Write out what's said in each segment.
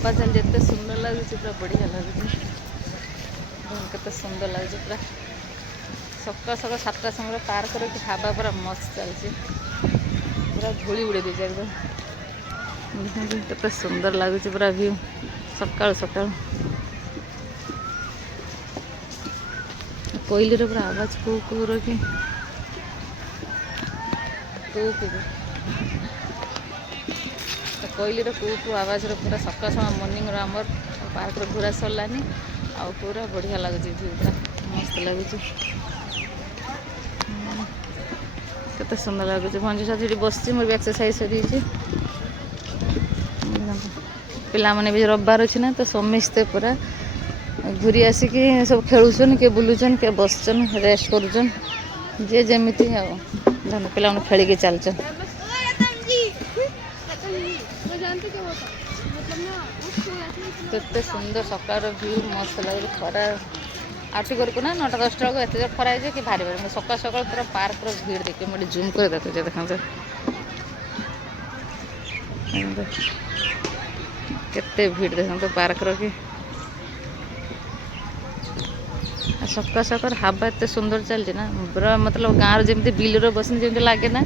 हावा चल जिते सुंदर लगुच पूरा बढ़िया लगुच केते सुंदर लगुच पूरा सकाल सकाल 7टा समय पार्क रखी हावा पूरा मस्त चलती पूरा धूली उड़े दे एकदम केते सुंदर लगुच पूरा व्यू सकाल सकाल कोयलीर पूरा आवाज कू कू रखी कू कू कोयलीर कू कू आवाज पूरा सकाल समय मॉर्निंग आमर पार्क घूरा सरलानी आ पूरा बढ़िया लगुच व्यू पूरा मस्त लगुच केते सुंदर लगुच भंजी साथी बस मोर एक्सरसाइज सरी पिला माने भी रविवार अच्छी ना तो समस्ते पूरा घूरी आसिकी सब खेलुन किए बुलुचन किए बसचन रेस्ट करुचन जे जमीती पिला खेल चलचन केते सुंदर सकाल व्यू मस्त लगे खरा आठ करको ना 9टा 10टा बेलू एत खरा है कि भारी भारी सकाल सकाल पूरा पार्क भीड़ देखिए मुझे जूम कर देखते देखते केते भीड़ देखते पार्क कि सकाल सकाल हावा एत सुंदर चलती ना पूरा मतलब गाँव जमी बिलर बसन जमी लगे ना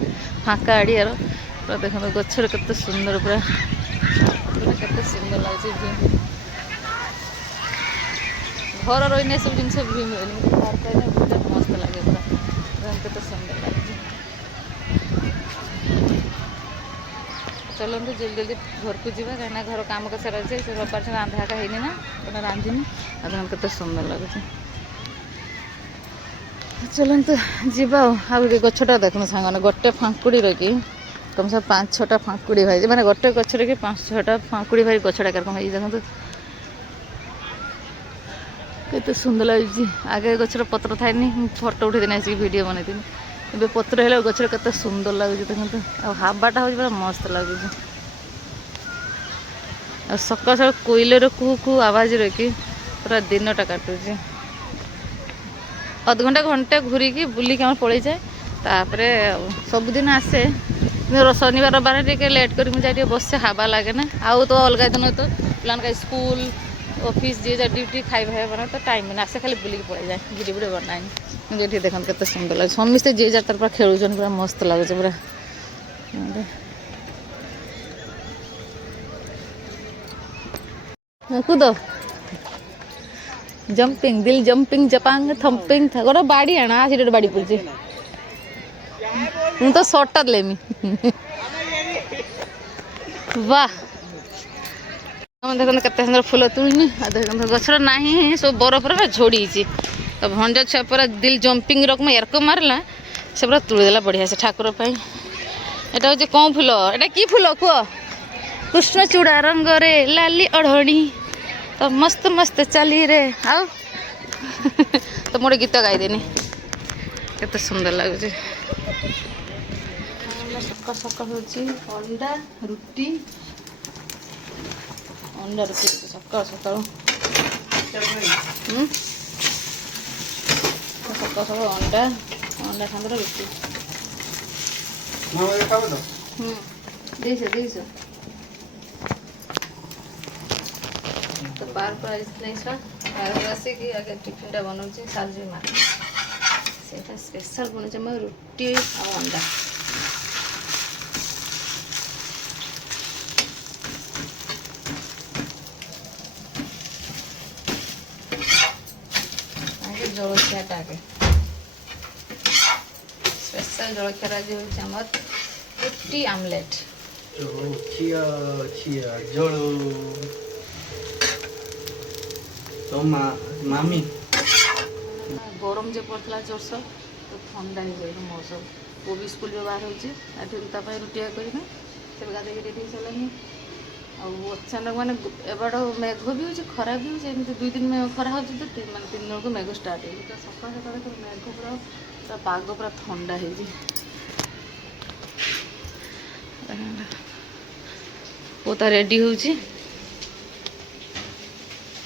फाँका आड़ियार पूरा देखो गचर केते सुंदर पूरा केते सुंदर लगे घर रही सब जिन भी मिले पार्क मस्त लगे पूरा केते सुंदर लगे चलते जल्दी जल्दी घर को जावा कहीं घर कम कर सारा अच्छे रविवार रांधा है ना पुनः रांधिनी केते सुंदर लगे चलते जीवा गछटा देखना सांग गोटे फांकुड़ी रखी कम से 5-6टा फांकुड़ी भाई मैंने गोटे गछ रखी 5-6टा फांकुड़ी भाई गछटा कम देखो केते सुंदर लगे आगे गचर पत्र थाए फोटो उठे दिन वीडियो बनई ए पत्र है गचर केते सुंदर लगे देखो हावाटा हूँ पूरा मस्त लगे सकाल सकाल कोयलर कू कू आवाज रखी पूरा दिनटा काटुची अधघंटा घंटे घूरिकी बुलिकी पलि जाए तापर सबुदिन आसे शनिवार रविवार टे लेट कर मुझे बस हावा लगे ना आउ तो अलग दिन तो पिला स्कूल ऑफिस जी जा ड्यूटी खाଇବା बना तो टाइम ना आसे खाली बुलिकी पलि जाए वीडियो वीडियो बनाए ये देखो केते सुंदर लगे समस्ते जे जार तरफ खेलुन पूरा मस्त लगुच पूरा कूद जंपिंग दिल जंपिंग जपांग थंपिंग था गोटे बाड़ी आना आज बाड़ी पड़ी तो शॉर्ट लेमी वाह देखो केते सुंदर फूल तुलनी देखो गछर ना सब बरफ झोड़ी तो भंजा छुआ पूरा दिल जंपिंग रकम एरक मारला से पूरा तुलीदेला बढ़िया से ठाकुर एटा हूँ कौन फूल एटा कि फूल कह कृष्ण चूड़ा रंग रे लाली अढ़णी तो मस्त मस्त चली रे आओ तो मोटे गीत गाईदेनी केते सुंदर लगुच सकाल सकाल हूँ अंडा रुटी सकाल सकाल सकाल सकाल अंडा अंडा खांदर रुटी देश तो पार्क पर नहीं आसिक आगे टिफिन बनाऊँ साजू माँ से स्पेशल बनाऊँ मैं रुटी और अंडा आगे जलखियाटा आगे स्पेशल जलखिया आज हूँ रुटी आमलेट तो मामी गरम जो पड़ता जोरसोर तो ठंडा हो जाए मौसम वो भी स्कूल बाहर होती रुटी कर गाधे रेडी सारे अचानक माने एबाड़ मेघ भी हो खरा भी हो 2 दिन खरा हो 3 दिन को मेघ स्टार्ट हो सकाल सकाल मेघ पूरा पाग पूरा ठंडा हो पोता रेडी हो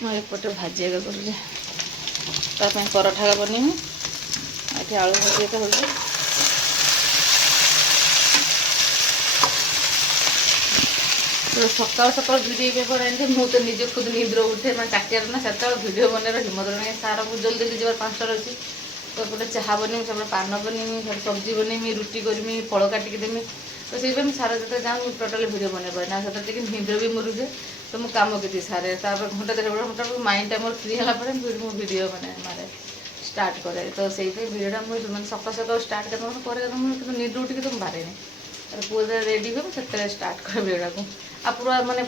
एपटे भाजी कर पराठा बनी ये आलू भाजी तो हो ସକାଳୁ ସକାଳୁ ଭିଡ଼ିଓ ପେପର୍ ଆଣିକି ମୁଁ ତ ନିଜେ ଖୁଦ ନିଦ୍ର ଉଠେ ମାନେ ଚାକିରିରେ ନା ସେତେବେଳେ ଭିଡ଼ିଓ ବନେଇବାର ହିମ୍ମତ ନାହିଁ। ସାରଙ୍କୁ ଜଲ୍ଦି ଜଲ୍ଦି ଯିବାର 5ଟାରେ ଅଛି। ତ ଏପଟେ ଚାହା ବନେଇମି, ସେପଟେ ପାନ ବନେଇମି, ସେପଟେ ସବ୍ଜି ବନେଇମି, ରୁଟି କରିମି, ଫଳ କାଟିକି ଦେମି। ତ ସେଇପାଇଁ ମୁଁ ସାର ଯେତେବେଳେ ଯାଉ ମୁଁ ଟୋଟାଲି ଭିଡ଼ିଓ ବନେଇ ପାରେ ନା। ସେତେବେଳେ ଟିକେ ନିଦ ବି ମୋର ରୁହେ। ତ ମୁଁ କାମ କେତେ ସାରେ, ତାପରେ ଘଣ୍ଟା 1.5 ଘଣ୍ଟା ମାଇଣ୍ଡଟା ମୋର ଫ୍ରି ହେଲା ପରେ ମୁଁ ଭିଡ଼ିଓ ମାନେ ମାରେ ଷ୍ଟାର୍ଟ କରେ। ତ ସେଇପାଇଁ ଭିଡ଼ିଓଟା ମୁଁ ମାନେ ସକାଳୁ ସକାଳୁ ଷ୍ଟାର୍ଟ କେତେ ପରେ ମୁଁ ନିଦ ଉଠିକି ତ ମୁଁ ବାହାରେନି। ପୁଅ ଯେତେବେଳେ ରେଡ଼ି ହୁଏ ମୁଁ ସେତେବେଳେ ଷ୍ଟାର୍ଟ କରେ ଭିଡ଼ିଓଟାକୁ। ଆଉ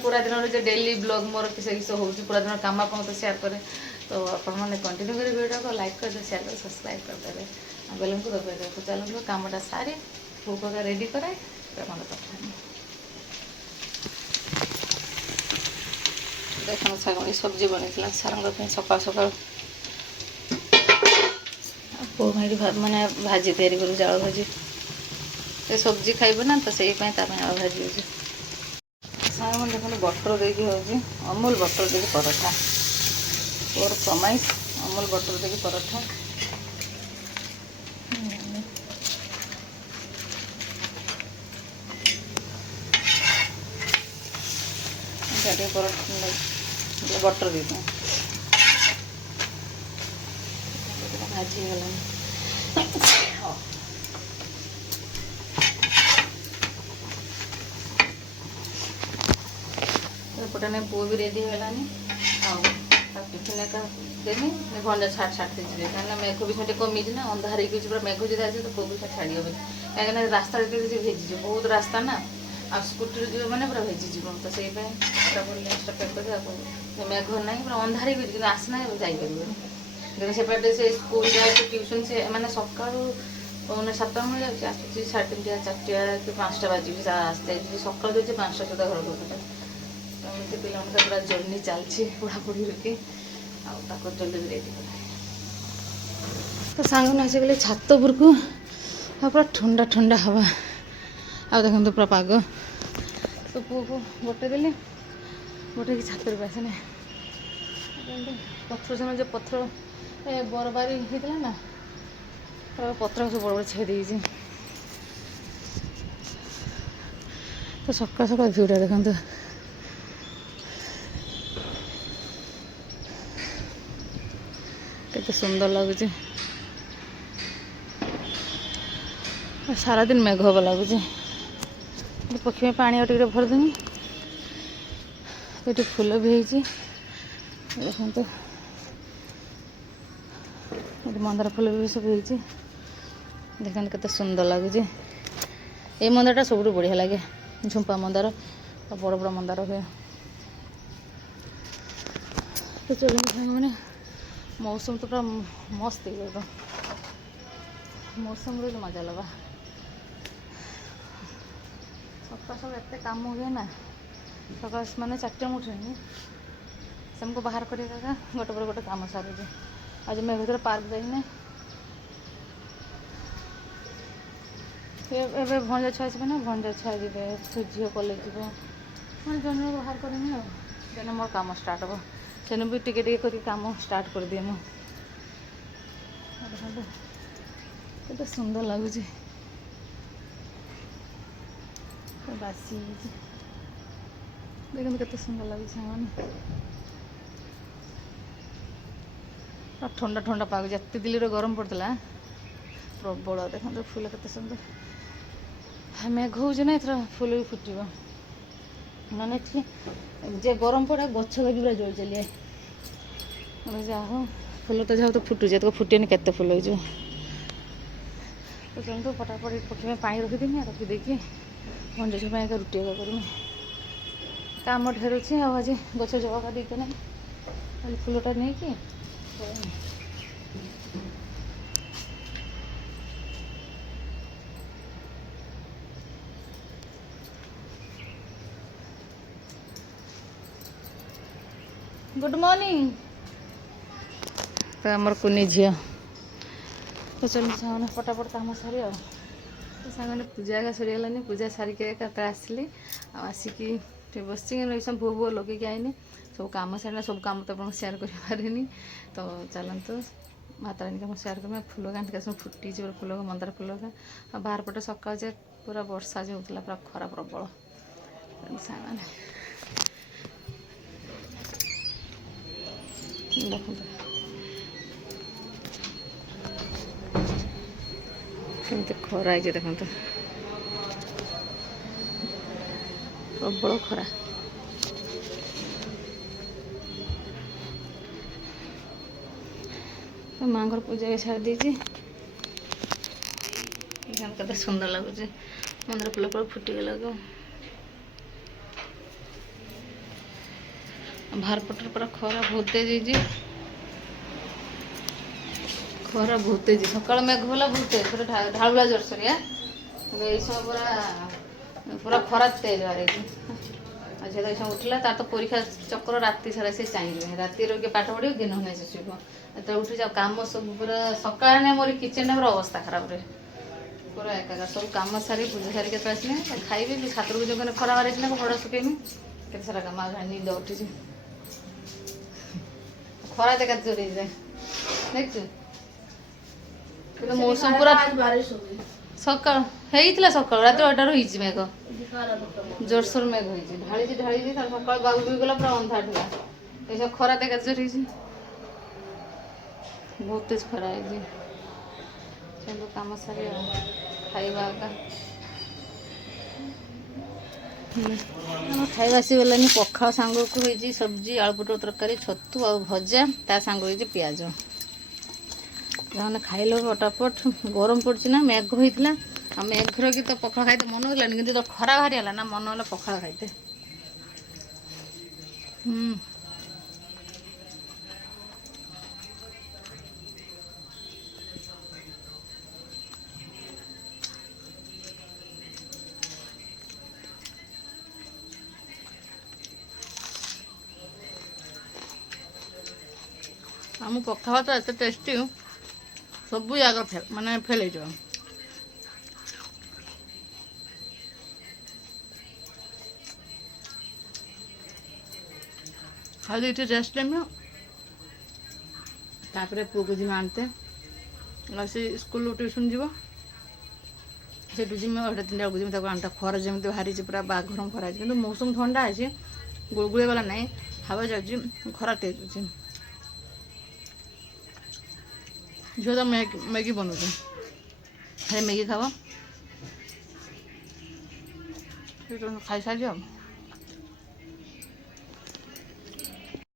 ପୁରା ଦିନରେ ଯେ ଡେଲି ବ୍ଲଗ୍ ମୋର କିସ କିସ ହେଉଛି, ପୁରା ଦିନ କାମ ଆପଣ ତ ସେୟାର କରେ। ତ ଆପଣମାନେ କଣ୍ଟିନ୍ୟୁ କରି ଭିଡ଼ିଓଟାକୁ ଲାଇକ୍ କରିଦେବେ, ସେୟାର କରିଦେବେ, ସବସ୍କ୍ରାଇବ୍ କରିଦେବେ, ଆଉ ବେଲଙ୍କୁ ଦବାଇଦେବେ। ତ ଚାଲନ୍ତୁ କାମଟା ସାରି ପୁଅକୁ ରେଡ଼ି କରାଏ ଆପଣଙ୍କ କଥା। ଦେଖନ୍ତୁ ଶାଗଣି ସବ୍ଜି ବନେଇଥିଲା ସାରଙ୍କ ପାଇଁ ସକାଳୁ ସକାଳୁ। ପୁଅ ପାଇଁ ମାନେ ଭାଜି ତିଆରି କରୁ, ଜାଳ ଭାଜି। ସେ ସବ୍ଜି ଖାଇବ ନା, ତ ସେଇପାଇଁ ତା ପାଇଁ ଆଳୁ ଭାଜି ହେଉଛି। ସାରମାନେ ଦେଖନ୍ତୁ ବଟର ଦେଇକି ହେଉଛି, ଅମୁଲ ବଟର ଦେଇକି ପରଠା। ପୁଅର ଫରମାଇଶ ଅମୁଲ ବଟର ଦେଇକି ପରଠା। ଟିକେ ବଟର ଦେଇଦିଅ, ଭାଜି ହେଇଗଲାଣି। ଏପଟେ ନେଇ ପୁଅ ବି ରେଡ଼ି ହେଇଗଲାନି। ଆଉ ତା ଟିଫିନ୍ ଏକା ଦେମି, ଭଣ୍ଡା ଛାଡ଼ି ଯିବେ, କାହିଁକିନା ମେଘ ବି ସେଠି କମିଛି ନା, ଅନ୍ଧାର ହେଇକି ପୁରା ମେଘ ଯଦି ଆସିବ ତ ପୁଅ ବି ସେଠି ଛାଡ଼ି ହେବନି। କାହିଁକିନା ରାସ୍ତାରେ ଯଦି ଭିଜିଯିବ, ବହୁତ ରାସ୍ତା ନା, ଆଉ ସ୍କୁଟିରେ ଯିବ ମାନେ ପୁରା ଭିଜିଯିବ। ତ ସେଇପାଇଁ ନେକ୍ସଟ ପ୍ୟାକ୍ କରି ଆଉ ମେଘ ନାହିଁ, ପୁରା ଅନ୍ଧାର ହେଇକି କିନ୍ତୁ ଆସିନା ଯାଇପାରିବନି। କିନ୍ତୁ ସେପଟେ ସେ ସ୍କୁଲ ଯାଉଛି, ଟ୍ୟୁସନ୍ ସେ ମାନେ ସକାଳୁ 7ଟା ବେଳେ ଯାଉଛି, ଆସୁଛି 3:30 4ଟା କି 5ଟା ବାଜିବି ଆସିଯାଉଛି। ସକାଳୁ ଯାଉଛି 5ଟା ସୁଦ୍ଧା ଘରକୁ ପଟେ। ଏମିତି ପିଲାମାନଙ୍କ ପୁରା ଜର୍ଣ୍ଣି ଚାଲିଛି ପଢ଼ାପଢ଼ି ହେଇକି, ଆଉ ତାକୁ ଜଲ୍ଦି ରେଡ଼ି କରେ। ତ ସାଙ୍ଗମାନେ ଆସିଗଲେ ଛାତ ଉପରକୁ, ଆଉ ପୁରା ଥଣ୍ଡା ଥଣ୍ଡା ହାୱା। ଆଉ ଦେଖନ୍ତୁ ପୁରା ପାଗ। ତ ପୁଅକୁ ଗୋଟେ ଦେଲି, ଗୋଟେକି ଛାତକୁ ଆସିନି। ପଥର ସେମାନେ ଯେଉଁ ପଥର ବରବାରି ହେଇଥିଲା ନା, ପତ୍ର ସବୁ ବଡ଼ ବଡ଼ ଛେଇ ଦେଇଛି। ତ ସକାଳ ସକାଳ ଭିଉଟା ଦେଖନ୍ତୁ। କେତେ ସୁନ୍ଦର ଲାଗୁଛି। ସାରାଦିନ ମେଘ ହବ ଲାଗୁଛି। ପକ୍ଷୀ ପାଇଁ ପାଣି ଆଉ ଟିକେ ଭରିଦେମି। ଏଠି ଫୁଲ ବି ହେଇଛି ଦେଖନ୍ତୁ, ଏଠି ମନ୍ଦାର ଫୁଲ ବି ସବୁ ହେଇଛି। ଦେଖନ୍ତୁ କେତେ ସୁନ୍ଦର ଲାଗୁଛି। ଏଇ ମନ୍ଦାରଟା ସବୁଠୁ ବଢ଼ିଆ ଲାଗେ, ଝୁମ୍ପା ମନ୍ଦାର ଆଉ ବଡ଼ ବଡ଼ ମନ୍ଦାର ହୁଏ। ତ ଚଲନ୍ତୁ ମାନେ ମୌସମ ତ ପୁରା ମସ୍ତ ହେଇଯାଏ। ମୌସମରେ ମଜା ଲବା। ସକାଳ ସକାଳ ଏତେ କାମ ହୁଏ ନା, ସକାଳ ମାନେ 4ଟା ମୁଁ ଉଠେନି, ସେମାନଙ୍କୁ ବାହାର କରିବା ଏକା ଗୋଟେ ପରେ ଗୋଟେ କାମ ସାରୁଛି। ଆଜି ମୁଁ ଭିତରେ ପାର୍କ ଯାଇନି। ଏବେ ଭଣଜା ଛୁଆ ଆସିବେ ନା, ଭଣଜା ଛୁଆ ଯିବେ, ଝିଅ କଲେଜ ଯିବ, ମାନେ ଜଣେ ବାହାର କରିମି ଆଉ। ସେନେ ମୋର କାମ ଷ୍ଟାର୍ଟ ହେବ, ସେନେ ବି ଟିକେ ଟିକେ କରିକି କାମ ଷ୍ଟାର୍ଟ କରିଦିଏ ମୁଁ। ଦେଖନ୍ତୁ କେତେ ସୁନ୍ଦର ଲାଗୁଛି। ବାସି ହେଇଛି, ଦେଖନ୍ତୁ କେତେ ସୁନ୍ଦର ଲାଗୁଛି ସାଙ୍ଗମାନେ। ଥଣ୍ଡା ଥଣ୍ଡା ପାଗ, ଯେତେ ଦିଲ୍ଲୀରେ ଗରମ ପଡ଼ୁଥିଲା ପ୍ରବଳ। ଦେଖନ୍ତୁ ଫୁଲ କେତେ ସୁନ୍ଦର, ମେଘ ହେଉଛି ନା, ଏଥର ଫୁଲ ବି ଫୁଟିବ। ମାନେ ଏଠି ଯେ ଗରମ ପଡ଼େ, ଗଛ ବି ପୁରା ଜଳି ଚାଲିଏ। ଯାହା ହଉ ଫୁଲ ତ ଯାହା ହଉ ତ ଫୁଟୁଛି, ଏତକ ଫୁଟିନି କେତେ ଫୁଲ ହେଇଯିବ। ତ ଚଳନ୍ତୁ ପଟାପଟ ପକ୍ଷୀ ପାଇଁ ପାଣି ରଖିଦେମି, ରଖିଦେଇକି ଭଣଜା ପାଇଁ ଏକା ରୁଟି ଏକା କରିମି। କାମ ଢେର ଅଛି, ଆଉ ଆଜି ଗଛ ଜବା ଦେଇତେ ନାହିଁ, ଖାଲି ଫୁଲଟା ନେଇକି ଗୁଡ୍ ମର୍ଣ୍ଣିଂ। ତ ଆମର କୁନି ଝିଅ। ତ ଚଲନ୍ତୁ ସାଙ୍ଗମାନେ ପଟାପଟ କାମ ସାରି ଆଉ। ତ ସାଙ୍ଗମାନେ ପୂଜା ଏକା ସରିଗଲାନି, ପୂଜା ସାରିକି ଏକାଥରେ ଆସିଲି। ଆଉ ଆସିକି ଟିକେ ବସିଛି, କିନ୍ତୁ ଭୁଅ ଭୁଅ ଲଗେଇକି ଆଇନି। ସବୁ କାମ ସାରିଲା, ସବୁ କାମ ତ ଆପଣଙ୍କୁ ସେୟାର କରିପାରିନି। ତ ଚାଲନ୍ତୁ ମାତାରାଣୀଙ୍କ ମୁଁ ସେୟାର କରିବି। ଫୁଲ କାନ୍ତିକା ସବୁ ଫୁଟିଛି, ଫୁଲ ମନ୍ଦାର ଫୁଲ। ଆଉ ବାହାର ପଟେ ସକାଳ ଯେ ପୁରା ବର୍ଷା ଯେ ହେଉଥିଲା, ପୁରା ଖରା ପ୍ରବଳ। ସାଙ୍ଗମାନେ ଦେଖନ୍ତୁ କେମିତି ଖରା ହେଇଛି, ଦେଖନ୍ତୁ ପ୍ରବଳ ଖରା। ମାଙ୍କର ପୂଜା ବି ଛାଡ଼ି ଦେଇଛି। କେତେ ସୁନ୍ଦର ଲାଗୁଛି, ମନ୍ଦିର ଫୁଲ ଫୁଲ ଫୁଟିଗଲା। ବାହାର ପଟରେ ପୁରା ଖରା ବହୁତ ତେଜ ହେଇଛି, ଖରା ବହୁତ ତେଜ। ସକାଳ ମେଘ ହେଲା ବହୁତ ତେଜ, ପୁରା ଢାଳୁଳା ଜୋରସୋରିଆ। ଏଇ ସମୟ ପୁରା ଖରା ତେଜ ବାହାରିଛି। ଆଉ ଝିଅ ଏଇ ସମୟ ଉଠିଲା, ତାର ତ ପରୀକ୍ଷା ଚକ୍ର ରାତି ସାରା ସେ ଚାହିଁବେ। ରାତିରେ କିଏ ପାଠ ପଢ଼ିବ, ଦିନ ନାହିଁ ସେ ଶୋଇବ। ଯେତେବେଳେ ଉଠିଛି ଆଉ କାମ ସବୁ ପୁରା ସକାଳେ ମୋର କିଚେନ୍ରେ ପୁରା ଅବସ୍ଥା ଖରାପରେ, ପୁରା ଏକାକାର ସବୁ କାମ ସାରି ପୂଜା ସାରି କେତେବେଳେ ଆସିଲେ ଖାଇବି। ଛାତକୁ ଯୋଉମାନେ ଖରା ବାହାରିଛି ନା ଘୋଡ଼ା ଶୁଖେଇନି, କେତେ ସାରା କାମ। ଆଉ ନିଦ ଉଠିଛି, ଖରା ଦେଖା ଜୋର ହେଇଯାଏ ଦେଖିଛୁ। କିନ୍ତୁ ମୌସମ ପୁରା ସକାଳ ହେଇଥିଲା, ସକାଳୁ ରାତି 8ଟାରୁ ହେଇଛି ମେଘ, ଜୋରସୋର ମେଘ ହେଇଛି। ଢାଳିଛି ତାର ସକାଳୁ ବାବୁ ବି ଗଲା, ପୁରା ଅନ୍ଧାର ଥିଲା। ଏଇସବୁ ଖରା ଦେଖା ଜୋର ହେଇଛି, ବହୁତ ତେଜ ଖରା ହେଇଛି। ସବୁ କାମ ସାରି ଆଉ ଖାଇବା ଆକା ଖାଇବା ଆସିଗଲାନି। ପଖାଳ ସାଙ୍ଗକୁ ହେଇଛି ସବଜି, ଆଳୁ ପୋଟଳ ତରକାରୀ, ଛତୁ ଆଉ ଭଜା, ତା ସାଙ୍ଗ ହେଇଛି ପିଆଜ। ଯାହାମାନେ ଖାଇଲେ ଫଟାଫଟ। ଗରମ ପଡ଼ୁଛି ନା, ମେଘ ହେଇଥିଲା। ଆଉ ମେଘର କି ତ ପଖାଳ ଖାଇତେ ମନ ହେଲାନି, କିନ୍ତୁ ତ ଖରା ବାହାରି ହେଲା ନା, ମନ ହେଲା ପଖାଳ ଖାଇତେ। ଆମ ପଖାଳ ତ ଏତେ ଟେଷ୍ଟି, ସବୁ ଜାଗା ମାନେ ଫେଲ୍ ହେଇଯିବ। ଖାଲି ଏଠି ରେଷ୍ଟ ନେବି, ତାପରେ ପୁଅକୁ ଯିବା ଆଣିତେ। ଆଉ ସେ ସ୍କୁଲରୁ ଟ୍ୟୁସନ୍ ଯିବ, ସେଠୁ ଯିବି 2:30 ବେଳକୁ ଯିବି ତାକୁ ଆଣିତେ। ଖରା ଯେମିତି ବାହାରିଛି, ପୁରା ଗରମ ଖରା ହେଇଛି, କିନ୍ତୁ ମୌସମ ଥଣ୍ଡା ଅଛି, ଗୁଳଗୁଳି ବାଲା ନାହିଁ, ହାୱା ଯାଉଛି, ଖରା ତେଜ ଅଛି। ଝିଅ ତ ମ୍ୟାଗି ବନଉଛି, ମ୍ୟାଗି ଖାଇବ, ଖାଇସାରିଛି ଆଉ।